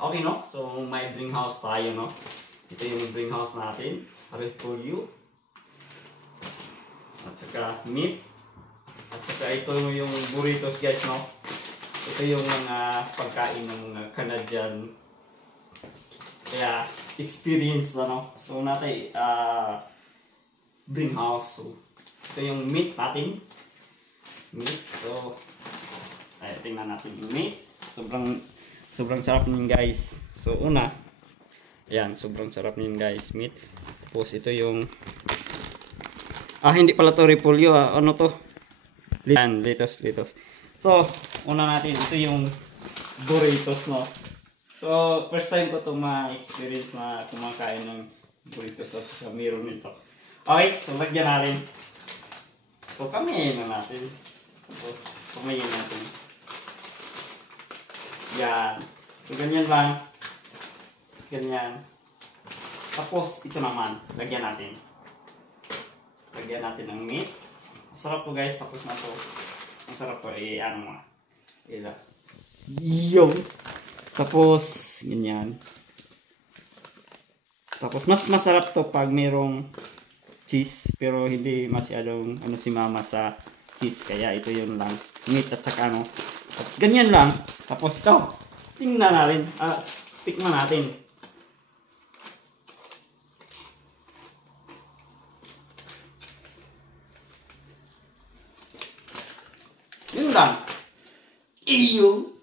Okay, no? So, may drink house tayo, no? Ito yung drink house natin. Repolyo. At saka meat. At saka ito yung burritos, guys, no? Ito yung mga pagkain ng mga Canadian. Kaya, experience na, no? So, natin, drink house. So, ito yung meat natin. Meat. So, ay, tingnan natin yung meat. Sobrang sarap niyan, guys. So, una, ayan, sobrang sarap niyan, guys, meat. Tapos, ito yung, hindi pala to repolyo, ano to? Yan, lettuce. So, una natin, ito yung burritos, no? So, first time ko to ma-experience na kumakain ng burritos at saka meron nito. Okay, so lagyan natin. So, kamayin na natin. Tapos, kamayin natin. Yan. So, ganyan lang. Ganyan. Tapos, ito naman. Lagyan natin. Lagyan natin ng meat. Masarap to, guys. Tapos na to. Masarap to. Ano mo. Ila. Yung. Tapos, ganyan. Tapos, mas masarap to pag mayroong cheese. Pero, hindi masyadong si mama sa cheese. Kaya, ito yun lang. Meat at saka ano. Tapos, ganyan lang. Tapos ito, tingnan natin, tikman natin. Yun lang. Iyo.